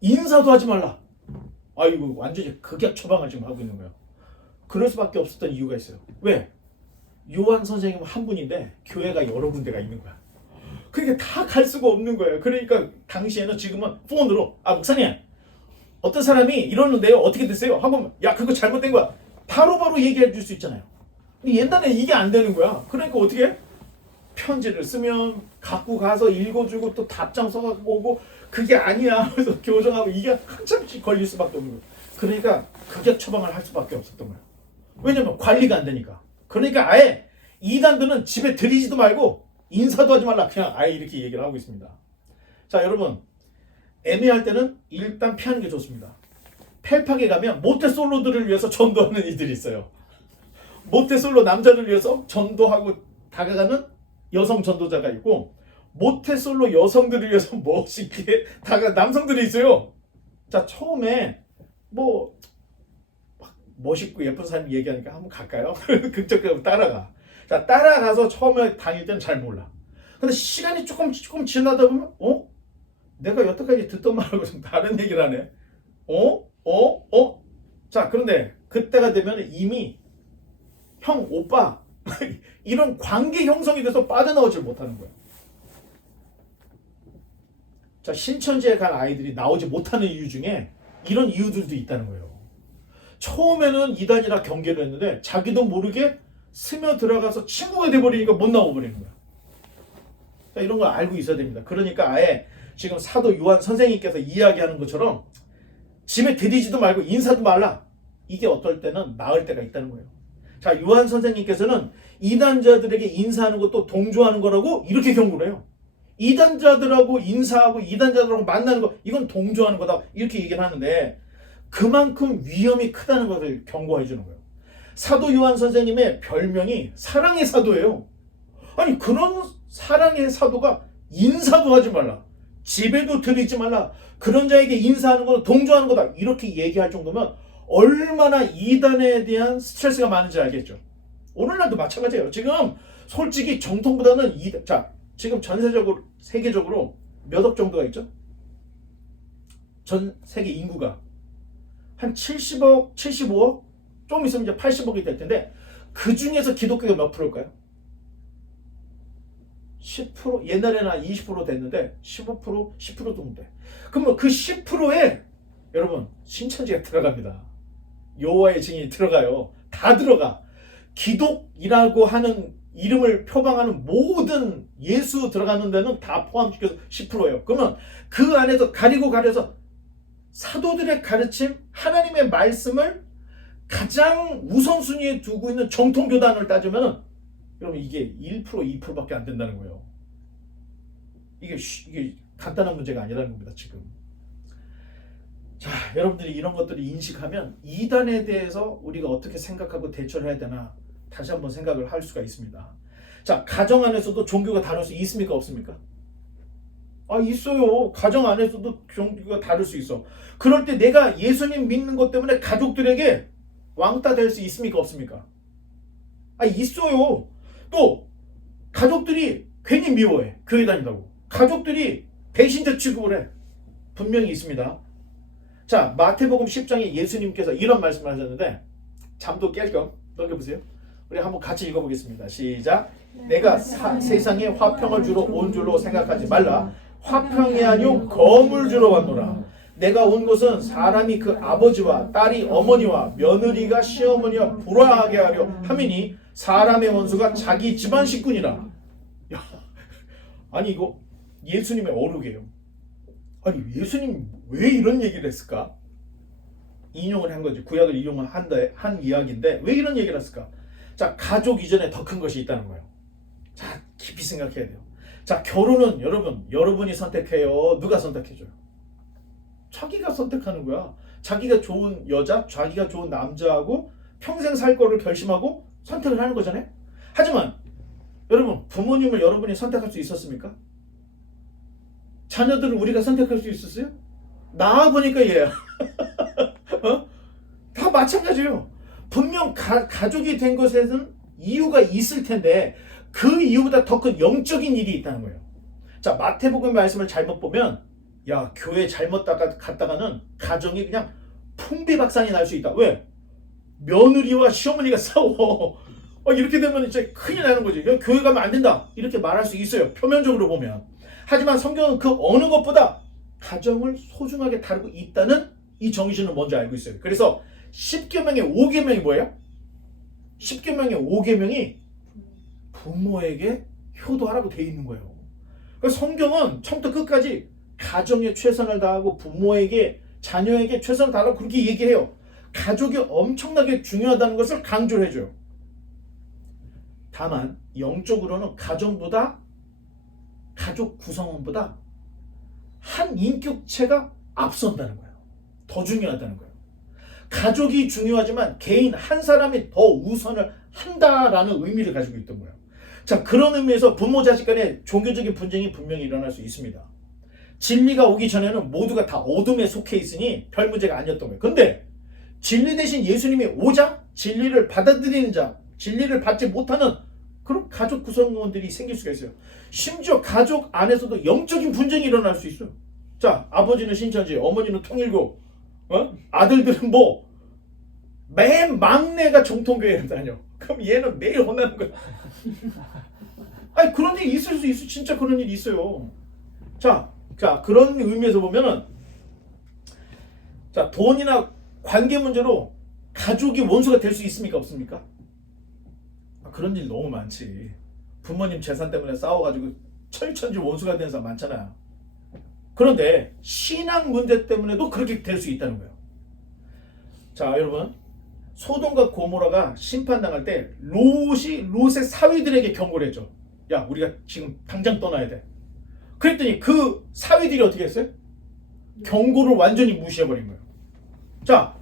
인사도 하지 말라. 아이고 완전히 극약 처방을 지금 하고 있는 거예요. 그럴 수밖에 없었던 이유가 있어요. 왜? 요한 선생님은 한 분인데 교회가 여러 군데가 있는 거야. 그러니까 다 갈 수가 없는 거예요. 그러니까 당시에는 지금은 폰으로 목사님 어떤 사람이 이러는데요. 어떻게 됐어요? 하고 야 그거 잘못된 거야. 바로바로 얘기해 줄 수 있잖아요. 근데 옛날에 이게 안 되는 거야. 그러니까 어떻게 해? 편지를 쓰면 갖고 가서 읽어주고 또 답장 써갖고 오고 그게 아니야. 그래서 교정하고 이게 한참씩 걸릴 수밖에 없는 거예요. 그러니까 극약 처방을 할 수밖에 없었던 거예요. 왜냐면 관리가 안 되니까. 그러니까 아예 이단들은 집에 들이지도 말고 인사도 하지 말라. 그냥 아예 이렇게 얘기를 하고 있습니다. 자, 여러분 애매할 때는 일단 피하는 게 좋습니다. 펠팍에 가면 모태솔로들을 위해서 전도하는 이들이 있어요. 모태솔로 남자를 위해서 전도하고 다가가는 여성 전도자가 있고 모태솔로 여성들을 위해서 멋있게 다가가는 남성들이 있어요. 자, 처음에 뭐 멋있고 예쁜 사람이 얘기하니까 한번 갈까요? 극적으로 따라가. 자, 따라가서 처음에 다닐 때는 잘 몰라. 근데 시간이 조금 지나다 보면 내가 여태까지 듣던 말하고 좀 다른 얘기를 하네. 자, 그런데 그때가 되면 이미 형, 오빠 이런 관계 형성이 돼서 빠져나오질 못하는 거예요. 자, 신천지에 간 아이들이 나오지 못하는 이유 중에 이런 이유들도 있다는 거예요. 처음에는 이단이라 경계를 했는데 자기도 모르게 스며 들어가서 친구가 돼버리니까 못 나와버리는 거야. 자, 이런 걸 알고 있어야 됩니다. 그러니까 아예 지금 사도 요한 선생님께서 이야기하는 것처럼 집에 들이지도 말고 인사도 말라. 이게 어떨 때는 나을 때가 있다는 거예요. 자, 요한 선생님께서는 이단자들에게 인사하는 것도 동조하는 거라고 이렇게 경고를 해요. 이단자들하고 인사하고 이단자들하고 만나는 거 이건 동조하는 거다 이렇게 얘기를 하는데 그만큼 위험이 크다는 것을 경고해 주는 거예요. 사도 요한 선생님의 별명이 사랑의 사도예요. 아니 그런 사랑의 사도가 인사도 하지 말라. 집에도 들이지 말라. 그런 자에게 인사하는 것도 동조하는 거다. 이렇게 얘기할 정도면 얼마나 이단에 대한 스트레스가 많은지 알겠죠. 오늘날도 마찬가지예요. 지금 솔직히 정통보다는 자, 지금 전세적으로 세계적으로 몇 억 정도가 있죠? 전 세계 인구가 한 70억, 75억? 좀 있으면 이제 80억이 될 텐데 그 중에서 기독교가 몇 프로일까요? 10%? 옛날에는 20% 됐는데 15%, 10% 정도 돼. 그러면 그 10%에 여러분 신천지가 들어갑니다. 여호와의 증인이 들어가요. 다 들어가. 기독이라고 하는 이름을 표방하는 모든 예수 들어가는 데는 다 포함시켜서 10%예요. 그러면 그 안에서 가려서 사도들의 가르침, 하나님의 말씀을 가장 우선순위에 두고 있는 정통교단을 따지면 여러분 이게 1%, 2%밖에 안 된다는 거예요. 이게 간단한 문제가 아니라는 겁니다, 지금. 자, 여러분들이 이런 것들을 인식하면 이단에 대해서 우리가 어떻게 생각하고 대처를 해야 되나 다시 한번 생각을 할 수가 있습니다. 자, 가정 안에서도 종교가 다를 수 있습니까? 없습니까? 있어요. 가정 안에서도 종교가 다를 수 있어. 그럴 때 내가 예수님 믿는 것 때문에 가족들에게 왕따 될 수 있습니까? 없습니까? 있어요. 또 가족들이 괜히 미워해. 교회 다닌다고. 가족들이 배신자 취급을 해. 분명히 있습니다. 자, 마태복음 10장에 예수님께서 이런 말씀을 하셨는데 잠도 깰 겸 넘겨보세요. 우리 한번 같이 읽어보겠습니다. 시작. 내가 세상에 화평을 주러 온 줄로 생각하지 말라. 화평이 아니요 검을 주러 왔노라. 내가 온 것은 사람이 그 아버지와 딸이 어머니와 며느리가 시어머니와 불화하게 하려 함이니 사람의 원수가 자기 집안 식구니라. 야, 아니 이거 예수님의 어록이에요. 아니 예수님 왜 이런 얘기를 했을까? 인용을 한 거지. 구약을 인용을 한 이야기인데 왜 이런 얘기를 했을까? 자, 가족 이전에 더 큰 것이 있다는 거예요. 자, 깊이 생각해야 돼요. 자, 결혼은 여러분이 선택해요? 누가 선택해줘요? 자기가 선택하는 거야. 자기가 좋은 여자, 자기가 좋은 남자하고 평생 살 거를 결심하고 선택을 하는 거잖아요. 하지만 여러분, 부모님을 여러분이 선택할 수 있었습니까? 자녀들을 우리가 선택할 수 있었어요? 낳아보니까 얘야. 다 마찬가지예요. 분명 가족이 된 것에는 이유가 있을 텐데 그 이유보다 더 큰 영적인 일이 있다는 거예요. 자, 마태복음 말씀을 잘못 보면 야, 교회 잘못 갔다가는 가정이 그냥 풍비박산이 날 수 있다. 왜? 며느리와 시어머니가 싸워. 이렇게 되면 이제 큰일 나는 거지. 교회 가면 안 된다. 이렇게 말할 수 있어요. 표면적으로 보면. 하지만 성경은 그 어느 것보다 가정을 소중하게 다루고 있다는 이 정신을 먼저 알고 있어요. 그래서 10계명의 5계명이 뭐예요? 10계명의 5계명이 부모에게 효도하라고 돼 있는 거예요. 그래서 성경은 처음부터 끝까지 가정에 최선을 다하고 부모에게, 자녀에게 최선을 다하라고 그렇게 얘기해요. 가족이 엄청나게 중요하다는 것을 강조를 해줘요. 다만 영적으로는 가족 구성원보다 한 인격체가 앞선다는 거예요. 더 중요하다는 거예요. 가족이 중요하지만 개인 한 사람이 더 우선을 한다라는 의미를 가지고 있던 거예요. 자, 그런 의미에서 부모 자식 간의 종교적인 분쟁이 분명히 일어날 수 있습니다. 진리가 오기 전에는 모두가 다 어둠에 속해 있으니 별 문제가 아니었던 거예요. 근데 진리 대신 예수님이 오자 진리를 받아들이는 자, 진리를 받지 못하는 그런 가족 구성원들이 생길 수가 있어요. 심지어 가족 안에서도 영적인 분쟁이 일어날 수 있어요. 자, 아버지는 신천지, 어머니는 통일교, 아들들은 맨 막내가 정통교회를 다녀. 그럼 얘는 매일 혼나는 거야. 아니, 그런 일이 있을 수 있어. 진짜 그런 일이 있어요. 자, 그런 의미에서 보면은, 자, 돈이나 관계 문제로 가족이 원수가 될 수 있습니까? 없습니까? 그런 일 너무 많지. 부모님 재산 때문에 싸워가지고 철천지 원수가 되는 사람 많잖아요. 그런데 신앙 문제 때문에도 그렇게 될 수 있다는 거예요. 자, 여러분, 소돔과 고모라가 심판당할 때 롯의 사위들에게 경고를 했죠. 야, 우리가 지금 당장 떠나야 돼. 그랬더니 그 사위들이 어떻게 했어요? 경고를 완전히 무시해버린 거예요. 자,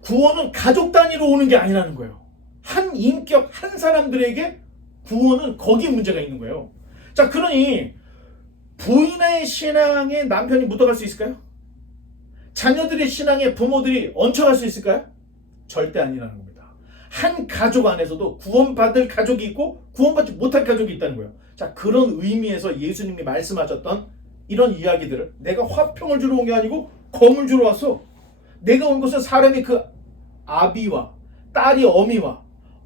구원은 가족 단위로 오는 게 아니라는 거예요. 한 인격, 한 사람들에게 구원은 거기에 문제가 있는 거예요. 자, 그러니 부인의 신앙에 남편이 묻어갈 수 있을까요? 자녀들의 신앙에 부모들이 얹혀갈 수 있을까요? 절대 아니라는 겁니다. 한 가족 안에서도 구원받을 가족이 있고 구원받지 못할 가족이 있다는 거예요. 자, 그런 의미에서 예수님이 말씀하셨던 이런 이야기들을 내가 화평을 주러 온 게 아니고 검을 주러 왔어. 내가 온 것은 사람이 그 아비와 딸이 어미와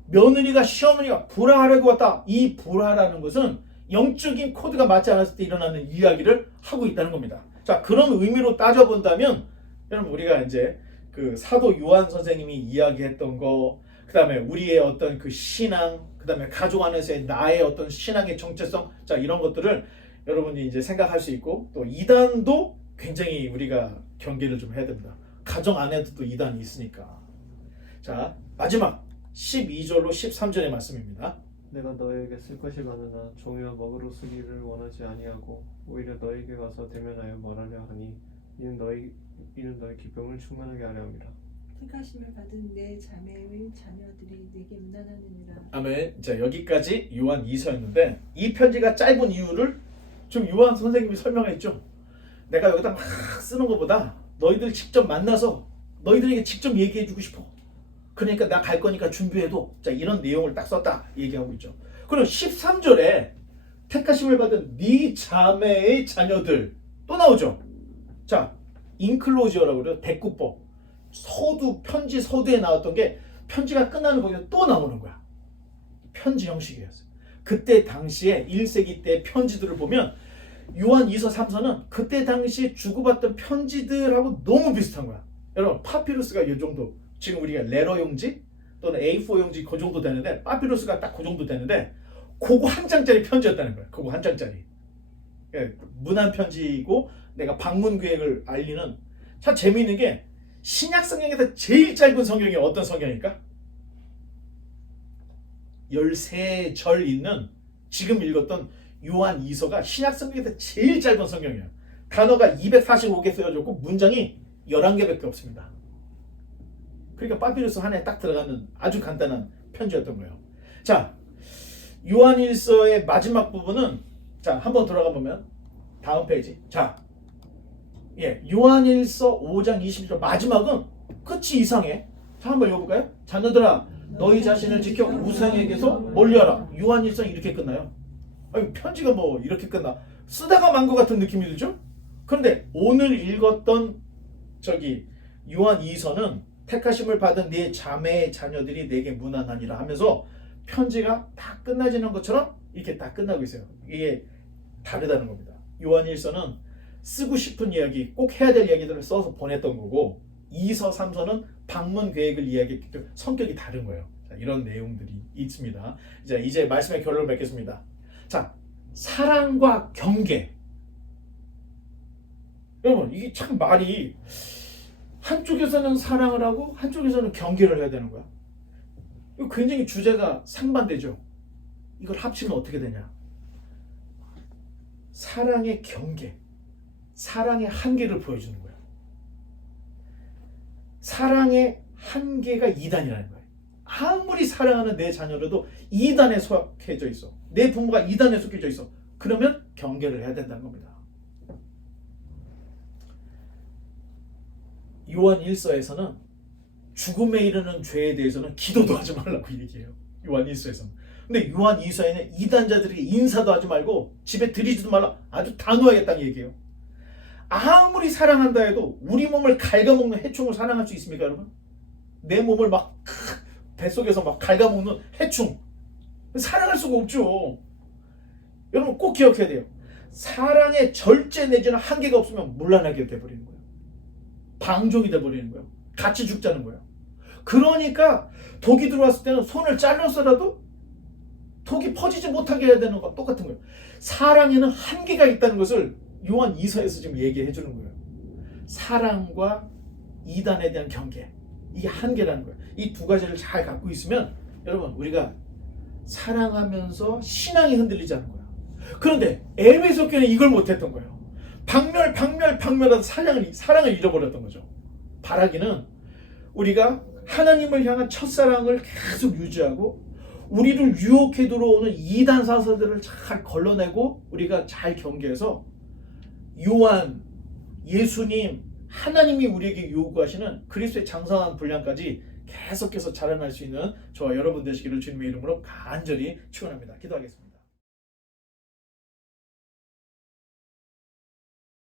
며느리가 시어머니가 불화하려고 왔다. 이 불화라는 것은 영적인 코드가 맞지 않았을 때 일어나는 이야기를 하고 있다는 겁니다. 자, 그런 의미로 따져본다면 여러분 우리가 이제 그 사도 요한 선생님이 이야기했던 거, 그 다음에 우리의 어떤 그 신앙, 그 다음에 가족 안에서의 나의 어떤 신앙의 정체성, 자, 이런 것들을 여러분이 이제 생각할 수 있고, 또 이단도 굉장히 우리가 경계를 좀 해야 됩니다. 가정 안에도 또 이단이 있으니까. 자, 마지막 12절로 13절의 말씀입니다. 내가 너에게 쓸 것이 많으나 종이와 먹으로 쓰기를 원하지 아니하고 오히려 너에게 가서 대면하여 말하려 하니 이는 너의 기쁨을 충만하게 하려 함이라. 택하심을 받은 내 자매의 자녀들이 내게 문안하느니라. 아멘. 자, 여기까지 요한 2서였는데 이 편지가 짧은 이유를 좀 요한 선생님이 설명했죠. 내가 여기다 막 쓰는 것보다 너희들 직접 만나서 너희들에게 직접 얘기해주고 싶어. 그러니까 나 갈 거니까 준비해도. 자, 이런 내용을 딱 썼다 얘기하고 있죠. 그리고 13절에 택하심을 받은 네 자매의 자녀들 또 나오죠. 자, 인클로지어라고 그래요. 대꾸법. 서두, 편지 서두에 나왔던 게 편지가 끝나는 거기에 또 나오는 거야. 편지 형식이었어요. 그때 당시에 1세기 때 편지들을 보면 요한 2서 3서는 그때 당시 주고받던 편지들하고 너무 비슷한 거야. 여러분 파피루스가 이 정도, 지금 우리가 레러 용지 또는 A4 용지 그 정도 되는데 파피루스가 딱 그 정도 되는데 그거 한 장짜리 편지였다는 거야. 그거 한 장짜리. 문안 편지이고 내가 방문 계획을 알리는. 참 재미있는 게 신약 성경에서 제일 짧은 성경이 어떤 성경일까? 13절 있는 지금 읽었던 요한 2서가 신약 성경에서 제일 짧은 성경이에요. 단어가 245개 쓰여졌고 문장이 11개밖에 없습니다. 그러니까 파피루스 하나에 딱 들어가는 아주 간단한 편지였던 거예요. 자, 요한 1서의 마지막 부분은 자, 한번 들어가 보면 다음 페이지. 자, 요한 1서 5장 20절 마지막은 끝이 이상해. 자, 한번 읽어볼까요? 자녀들아 너희 자신을 지켜 우상에게서 멀리하라. 요한 1서는 이렇게 끝나요. 아니, 편지가 뭐 이렇게 끝나. 쓰다가 만 것 같은 느낌이 들죠? 그런데 오늘 읽었던 저기 요한 2서는 택하심을 받은 네 자매의 자녀들이 내게 문안하니라 하면서 편지가 다 끝나지는 것처럼 이렇게 딱 끝나고 있어요. 이게 다르다는 겁니다. 요한 1서는 쓰고 싶은 이야기, 꼭 해야 될 이야기들을 써서 보냈던 거고 2서, 3서는 방문 계획을 이야기했기 때문에 성격이 다른 거예요. 자, 이런 내용들이 있습니다. 이제 말씀의 결론을 맺겠습니다. 자, 사랑과 경계. 여러분 이게 참 말이 한쪽에서는 사랑을 하고 한쪽에서는 경계를 해야 되는 거야. 이거 굉장히 주제가 상반되죠. 이걸 합치면 어떻게 되냐? 사랑의 경계, 사랑의 한계를 보여주는 거야. 사랑의 한계가 이단이라는 거야. 아무리 사랑하는 내 자녀라도 이단에 속해져 있어. 내 부모가 이단에 속해져 있어. 그러면 경계를 해야 된다는 겁니다. 요한 1서에서는 죽음에 이르는 죄에 대해서는 기도도 하지 말라고 얘기해요. 요한 1서에서는. 근데 요한 2서에는 이단자들에게 인사도 하지 말고 집에 들이지도 말라. 아주 단호하겠다는 얘기예요. 아무리 사랑한다 해도 우리 몸을 갉아먹는 해충을 사랑할 수 있습니까, 여러분? 내 몸을 막 뱃속에서 막 갉아먹는 해충. 사랑할 수가 없죠. 여러분 꼭 기억해야 돼요. 사랑의 절제 내지는 한계가 없으면 문란하게 돼버리는 거예요. 방종이 돼버리는 거예요. 같이 죽자는 거예요. 그러니까 독이 들어왔을 때는 손을 잘라서라도 독이 퍼지지 못하게 해야 되는 것과 똑같은 거예요. 사랑에는 한계가 있다는 것을 요한 2서에서 지금 얘기해 주는 거예요. 사랑과 이단에 대한 경계, 이게 한계라는 거예요. 이 두 가지를 잘 갖고 있으면 여러분 우리가 사랑하면서 신앙이 흔들리지 않는 거예요. 그런데 에베소 교회는 이걸 못했던 거예요. 박멸하다 사랑을 잃어버렸던 거죠. 바라기는 우리가 하나님을 향한 첫사랑을 계속 유지하고 우리를 유혹해 들어오는 이단 사서들을 잘 걸러내고 우리가 잘 경계해서 요한, 예수님, 하나님이 우리에게 요구하시는 그리스도의 장성한 분량까지 계속해서 자라날 수 있는 저와 여러분 되시기를 주님의 이름으로 간절히 축원합니다. 기도하겠습니다.